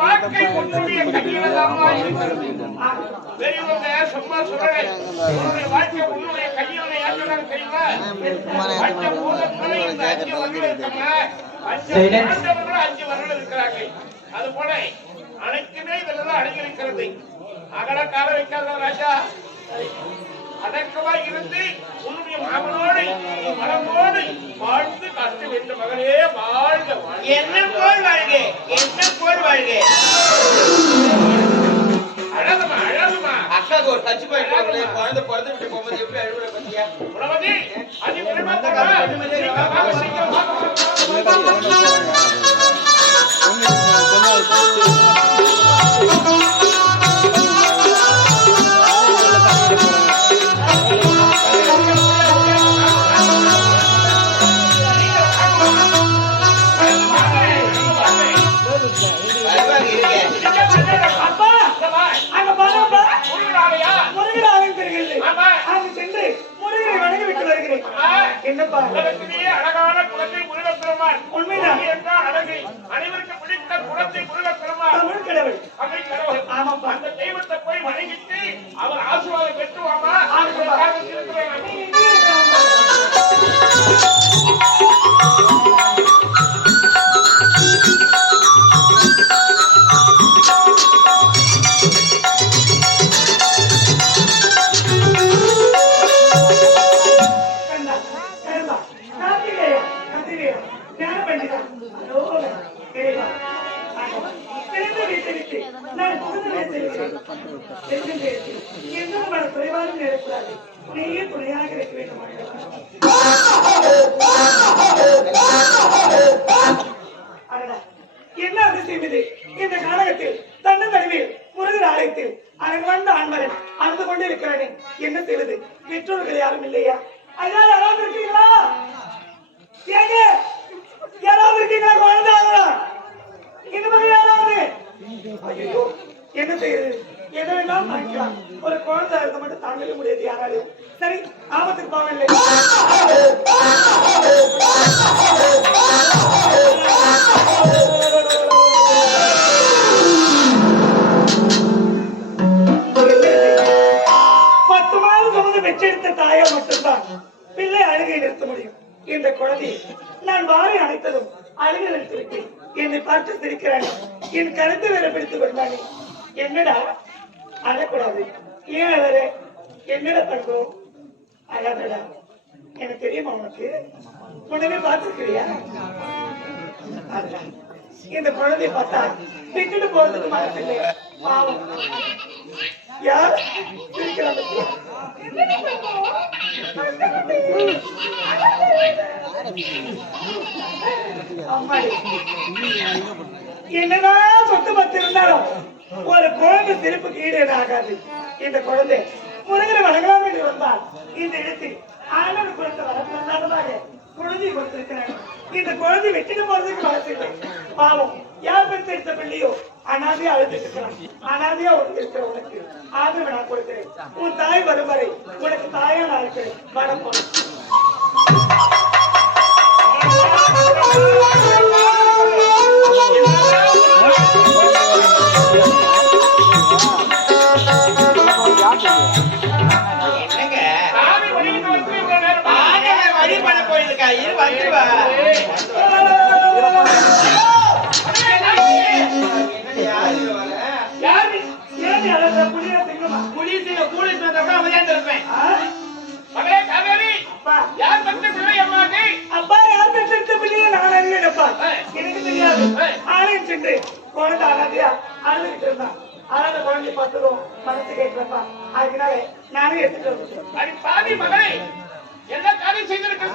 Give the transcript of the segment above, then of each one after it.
வாழ்க்கை உன்னுடைய இருக்கிறது பெரியவங்க சும்மா சொல்றேன் உன்னுடைய வாழ்க்கை உன்னுடைய தெரியுமா பஞ்ச பூதத்துல அஞ்சு வருடம் இருக்காங்க அஞ்சு வருடம் இருக்கிறாங்க அது போல அனைத்துமே இதெல்லாம் அடங்கியிருக்கிறது அகல கால வைக்காத ராஜா. அடக்கமா இருந்து உன்னுடைய மாமனோடு மனமோடு வாழ்ந்து காட்ட வேண்டும் மகளே வாழ்க என்ன போல் வாழ்க என்ன போல் வாழ்க அழகுமா அழகுமா அக்காவுக்கு ஒரு தச்சு போயிட்டு குழந்தை பிறந்து விட்டு போகும்போது எப்படி அழுகுற பத்தியா உணவதி அது வணங்கி விட்டு வருகிறேன் என்னப்பா? குறைபாடும் நேரக்கூடாது. நீயே துணையாக இருக்க வேண்டும் ஆண்டவா. என்ன அதிசயம் இது இந்த நாடகத்தில் தன்னந்தனிவில் முருகன் ஆலயத்தில் அழகான ஆண்மரன் அழுது கொண்டு இருக்கிறானே என்ன செய்வது பெற்றோர்கள் யாரும் இல்லையா அதனால யாராவது இருக்கீங்களா ஏங்க யாராவது இருக்கீங்களா குழந்தை இந்த மாதிரி யாராவது? ஐயோ என்ன செய்யுது? எதை வேணாலும் தாங்கிக்கலாம் ஒரு குழந்தை இருக்க மட்டும் தாங்கவே முடியாது யாராலையும் சரி ஆபத்துக்கு போகவில்லை பத்து மாதம் சுமந்து பெற்றெடுத்த தாயா மட்டும்தான் பிள்ளை அழுகை நிறுத்த முடியும். இந்த குழந்தை நான் வாரி அணைத்ததும் அழுகை நிறுத்திவிட்டேன் என்னை பார்த்து சிரிக்கிறானே என் கருத்தை வேற பிடித்துக் கொண்டானே என்னடா அழக்கூடாது? ஏன் வேற என்னடா பண்ணும் அழாதடா. எனக்கு தெரியுமா உனக்கு? உடனே பார்த்துருக்கிறியா? இந்த குழந்தைய பார்த்தா விட்டுட்டு போறதுக்கு மனசு பாவம். யார்? சிரிக்கிறாங்க என்னதான் சொத்து பத்து இருந்தாலும் ஒரு குழந்தை சிரிப்புக்கு ஈடு ஆகாது. இந்த குழந்தை முருகனை வணங்கலாம் என்று வந்தால் இந்த இடத்தில் ஆண்டவர் குழந்தை வளர்ந்ததாக குழந்தையை கொடுத்திருக்கிறாங்க இந்த குழந்தை வெட்டிட்டு போறதுக்கு வளர்த்து பாவம். யார் பெற்றெடுத்த பிள்ளையோ அனாதையா அழுதுட்டு இருக்கிறான் அனாதையா ஒன்று இருக்கிற உனக்கு. ஆதரவு நான் கொடுக்கிறேன். உன் தாய் வரும் வரை உனக்கு தாயா நான் இருக்கிறேன். வணக்கம். என்னங்க? சாமி வழியிட்டு வந்து இவ்வளவு நேரம் ஆண்டவன் வழி பண்ண போயிருக்கா இரு வந்துருவா மகளே காவேரி. அப்பா. யார் பத்த பிள்ளை அம்மாக்கு? அப்பா யார் பெற்றெடுத்த பிள்ளையை நான் அறிவேனப்பா எனக்கு தெரியாது. ஆலயம் சென்று குழந்தை அனாதையா அழுதுகிட்டு இருந்தான். அழகாத குழந்தை பார்த்ததும் மனசு கேட்கிறப்பா. அதனால நானே எடுத்துட்டு மகளே. என்ன காரியம் செய்திருக்க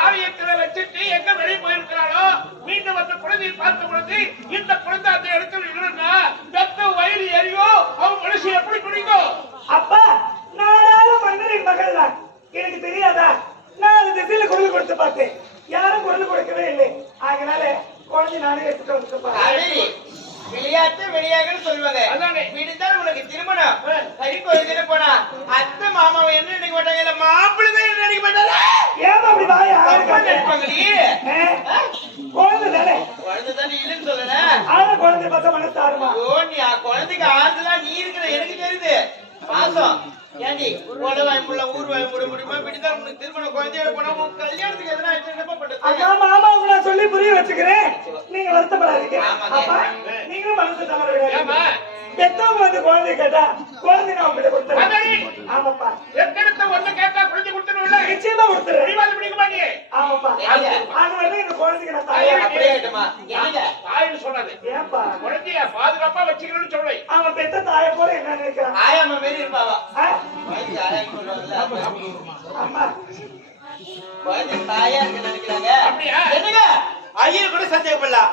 ஆலயத்துல வச்சுட்டு எங்க வெளியே போயிருக்கிறாளோ? மீண்டும் வந்து குழந்தையை பார்த்த பொழுது இந்த குழந்தை அந்த இடத்துல இருந்தா வெத்த வயிறு எரியும் அவன் மனுஷன் எப்படி குடிக்கும் அப்பா நானாலும் மன்னரின் மகள் தான் எனக்கு தெரியாதா நான் அந்த திசையில குரல் கொடுத்து பார்த்தேன் யாரும் குரல் கொடுக்கவே இல்லை. அதனால குழந்தை நானே எடுத்துட்டு வந்துட்டேன் காவேரி விளையாட்டு விளையாட்டுன்னு சொல்லுவாங்க. அதானே. விடுத்தால் உனக்கு திருமணம். கை குழந்தைன்னு போனா அத்தை மாமாவை என்ன நினைக்க மாட்டாங்க? இல்ல மாப்பிள்ளை தான் என்ன நினைக்க மாட்டாங்க ஏன் அப்படி வாயா? குழந்தை தானே. குழந்தை தான் இல்லைன்னு சொல்லல. ஆனா குழந்தை பார்த்தா மனசு ஐயோ நீ குழந்தைக்கு ஆறுதலா நீ இருக்கிற எனக்கு தெரியுது. பாசம். ஏண்டி உட வாய்ப்புள்ள ஊர் வாய்ப்புட முடியுமா இப்படிதான் உனக்கு திருமணம் குழந்தையோட போனா உன் கல்யாணத்துக்கு அப்பா நீங்களும் மனசு தவற விடாதீங்க? பெத்தவங்க வந்து குழந்தை கேட்டா குழந்தை நான் உங்ககிட்ட கொடுத்துறேன். மகனே. ஆமாப்பா. எத்தனை ஒண்ணு கேட்டா குழந்தை கொடுத்துருவில்ல? நிச்சயமா கொடுத்துறேன். பிடிவாதம் பிடிக்க மாட்டியே ஆமாப்பா. ஏங்க? அது வந்து இந்த குழந்தைக்கு நான் தாயா அப்படியே ஆயிட்டுமா தாயின்னு சொன்னது குழந்தைய பாதுகாப்பா வச்சுக்கணும்னு சொல்லை அவன் பெத்த தாயை போல என்ன நினைக்கிறான்? ஆயாம்மா மாரி இருப்பாவா? அம்மா குழந்தை தாயா நினைக்கிறாங்க. அப்படியா? என்னங்க? ஐயர் கூட சந்தேகப்படலாம்.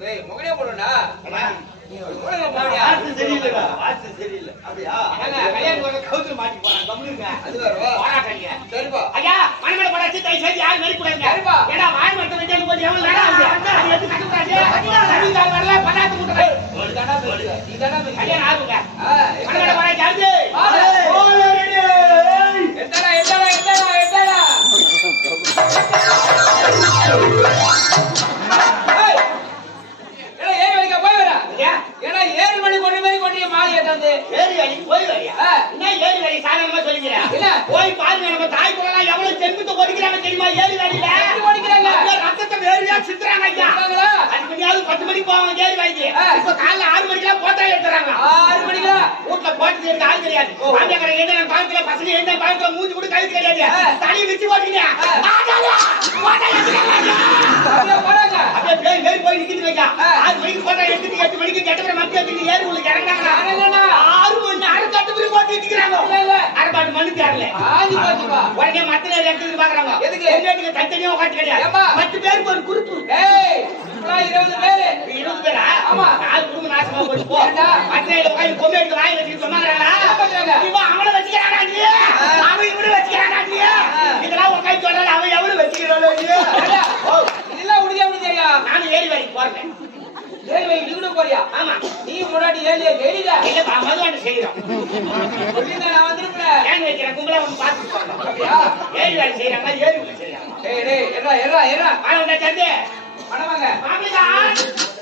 டேய் போடுடா சரியில்லைடா. சரியில்லை. அப்படியா? கல்யாணம் பண்ண மாட்டி போறான். அது வேற. போராட்டங்க சரிப்பா. ஐயா போடாச்சு. தயவு யாரும் கூடாதுங்க சரிப்பா. ஏடா வாய் மட்டும் அது வரல ஒரு கல்யாணம் ஆகுங்க. மணிமேல ஆ போடாச்சு. மணிக்கு போவாங்க ஏறி வாங்கி. இப்ப காலைல ஆறு மணிக்கெல்லாம் போட்டா எடுத்துறாங்க. ஆறு மணிக்கா? வீட்டுல போட்டு இருக்க ஆள் கிடையாது. பாண்டியக்காரன் என்ன பாலத்துல பசங்க என்ன பாலத்துல மூஞ்சி கூட கழுத்து கிடையாது. தனி வச்சு போட்டீங்க அப்படியே பேய் நிக்கிட்டு வைக்கா. ஆறு மணிக்கு போட்டா எடுத்துட்டு எட்டு மணிக்கு மத்திய எடுத்துட்டு ஏறி உங்களுக்கு மணி கட்டுப்படி போட்டு இல்ல, இல்ல. தேரல உடனே மத்த நேரம் எடுத்துட்டு பாக்குறாங்க எதுக்கு? என்னத்துக்கு தனித்தனியா உட்காந்து கிடையாது? பத்து பேருக்கு ஒரு குரூப் ஏய் இருபது பேரு. இருபது பேரா? ஆமா. நாலு குடும்பம் நாசமா போச்சு. போ. ஏண்டா? மத்த நேரம் உட்காந்து பொம்மை எடுத்து வாய் வச்சுட்டு சொன்னாங்களா? இவன் அவனை வச்சுக்கிறானா நீ? அவன் இவனை வச்சுக்கிறானா நீ? இதெல்லாம் உட்காந்து சொல்றாரு அவன் எவ்வளவு வச்சுக்கிறானோ உனக்கு எப்படி தெரியும்? நானும் ஏறி வரைக்கும் போறேன். ஏழு நீ கூட போறியா? ஆமா. நீ முன்னாடி ஏழு தெரியல இல்ல மதுவாண்டு செய்யறோம் நான் வந்திருப்பேன். ஏன் வைக்கிற? கும்பலா பார்த்து போறோம். அப்படியா? ஏறி வேலை செய்யறாங்க ஏறி வேலை செய்யறாங்க ஏய் டேய் எறா எறா எறா ஆனா சந்தை பணம் வாங்க மாப்பிள்ளை